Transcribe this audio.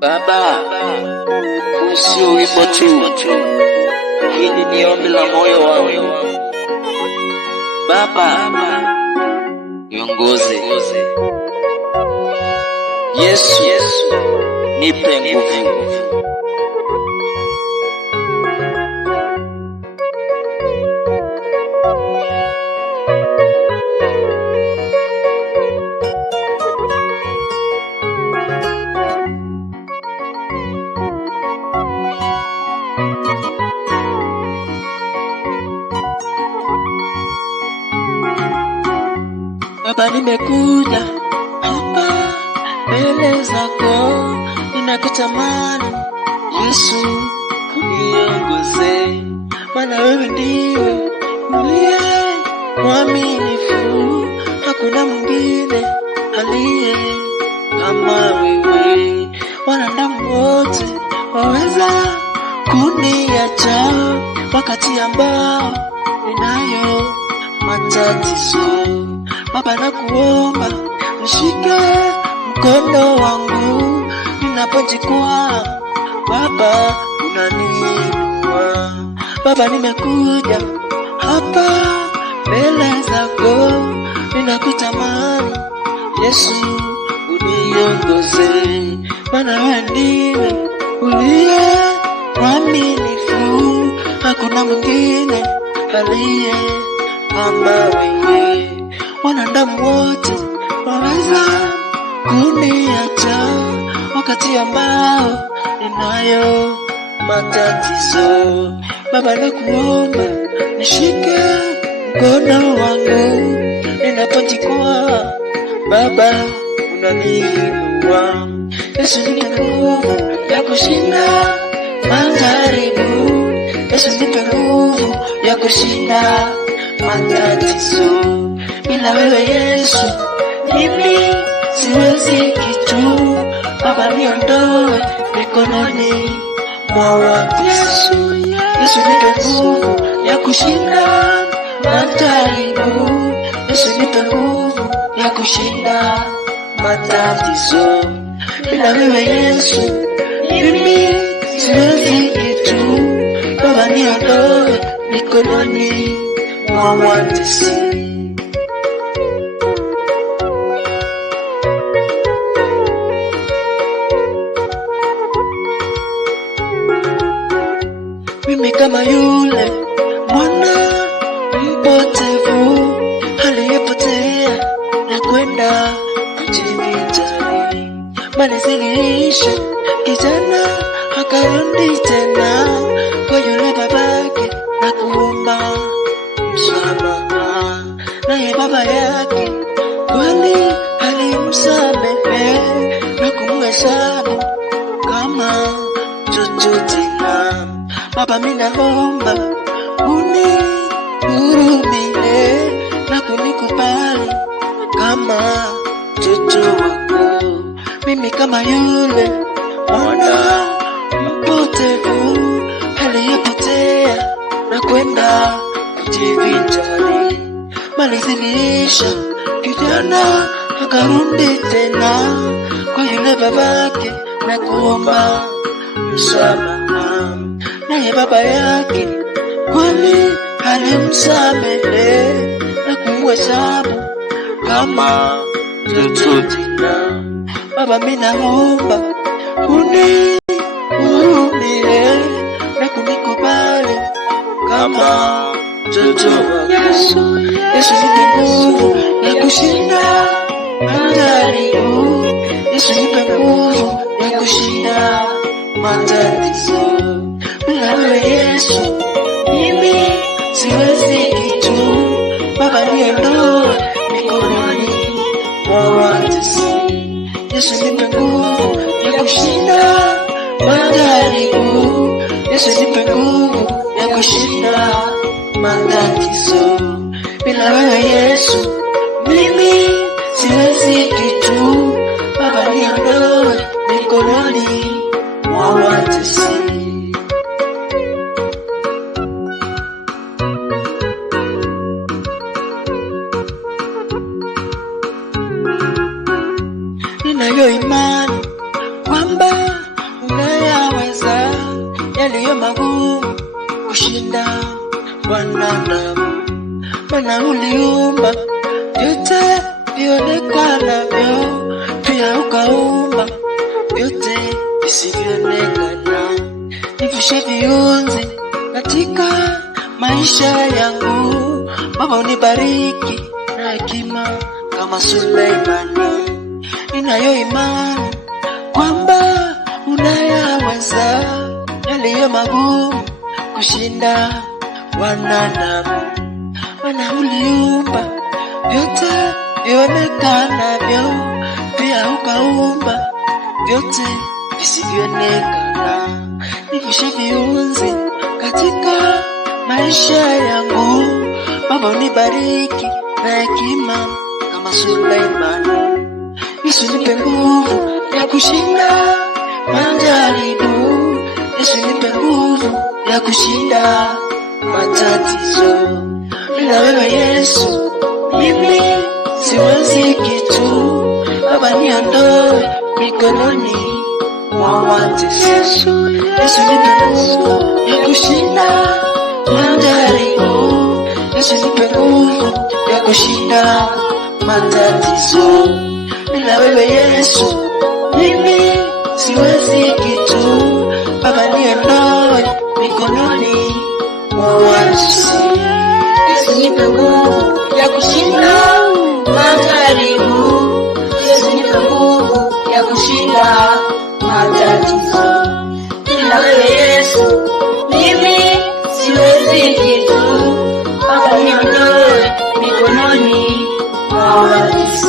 Baba, usio wimbo tu, hili ni ombi la moyo wangu. Baba, niongoze. Yesu, nipe nguvu. Baba, nimekuja hapa mbele zako, ninakutamani Yesu, uniongoze, maana wewe ndiwe uliye mwaminifu, hakuna mwingine aliye kama wewe. Wanadamu wote waweza kuniacha wakati ambao ninayo matatizo. Baba, nakuomba nishike mkono wangu ninapojikwaa, Baba unaniinua. Baba, nimekuja hapa mbele zako, ninakutamani Yesu, uniongoze, maana wewe ndiwe uliye mwaminifu, hakuna mwingine aliye kama wewe. Wanadamu wote waweza kuniacha wakati ambao ninayo matatizo. Baba, nakuomba nishike mkono wangu ninapojikwaa, Baba unaniinua. Yesu, nipe nguvu ya kushinda majaribu. Yesu, nipe nguvu ya kushinda matatizo. Bila wewe Yesu, mimi siwezi kitu. Baba, niondoe mikononi mwa watesi. Yesu, nipe nguvu ya kushinda majaribu. Yesu, nipe nguvu ya kushinda matatizo. Bila wewe Yesu, mimi siwezi kitu. Baba, niondoe mikononi mwa watesi. Mimi kama yule mwana mpotevu aliyepotea na kwenda kujivinjari, mali ziliisha, kijana akarudi tena kwa yule babake na kuomba msamaha. Naye baba yake kweli alimsamehe na kumhesabu kama chochote. Baba, mimi naomba unihurumie na kunikubali kama mtoto wako. Mimi kama yule mwana mpotevu aliyepotea na kwenda kujivinjari, mali ziliisha, kijana akarudi tena kwa yule babake na kuomba msamaha. Naye baba yake kweli alimsamehe na kumhesabu kama mtoto tena. Baba, mimi naomba unihurumie na kunikubali kama mtoto wako. Yesu, nipe nguvu ya kushinda majaribu. Yesu, nipe nguvu ya kushinda matatizo. Bila wewe Yesu, mimi siwezi kitu. Baba, niondoe mikononi mwa watesi. Yesu, nipe nguvu ya kushinda majaribu. Yesu, nipe nguvu ya kushinda matatizo. Bila wewe Yesu, mimi siwezi kitu. Baba, niondoe mikononi mwa watesi. kushinda wanadamu, maana uliumba vyote vionekanavyo, pia ukaumba vyote visivyoonekana. Nivushe viunzi katika maisha yangu, Baba unibariki na hekima kama Suleimani. Ninayo imani kwamba unayaweza yaliyo magumu kushinda wanadamu, maana uliumba vyote vionekanavyo, pia ukaumba vyote visivyoonekana. Nivushe viunzi katika maisha yangu, Baba unibariki na hekima kama Suleimani. Yesu nipe nguvu ya kushinda majaribu, Yesu nipe nguvu ya kushinda matatizo. Bila wewe Yesu mimi siwezi kitu, Baba niondoe mikononi mwa watesi. Yesu nipe nguvu ya kushinda majaribu, Yesu nipe nguvu ya kushinda matatizo. Bila wewe Yesu mimi siwezi kitu, Baba niondoe mikononi mwa watesi. Yesu nipe nguvu ya kushinda majaribu, Yesu nipe nguvu ya kushinda matatizo. Bila wewe Yesu mimi siwezi kitu, Baba niondoe mikononi mwa watesi.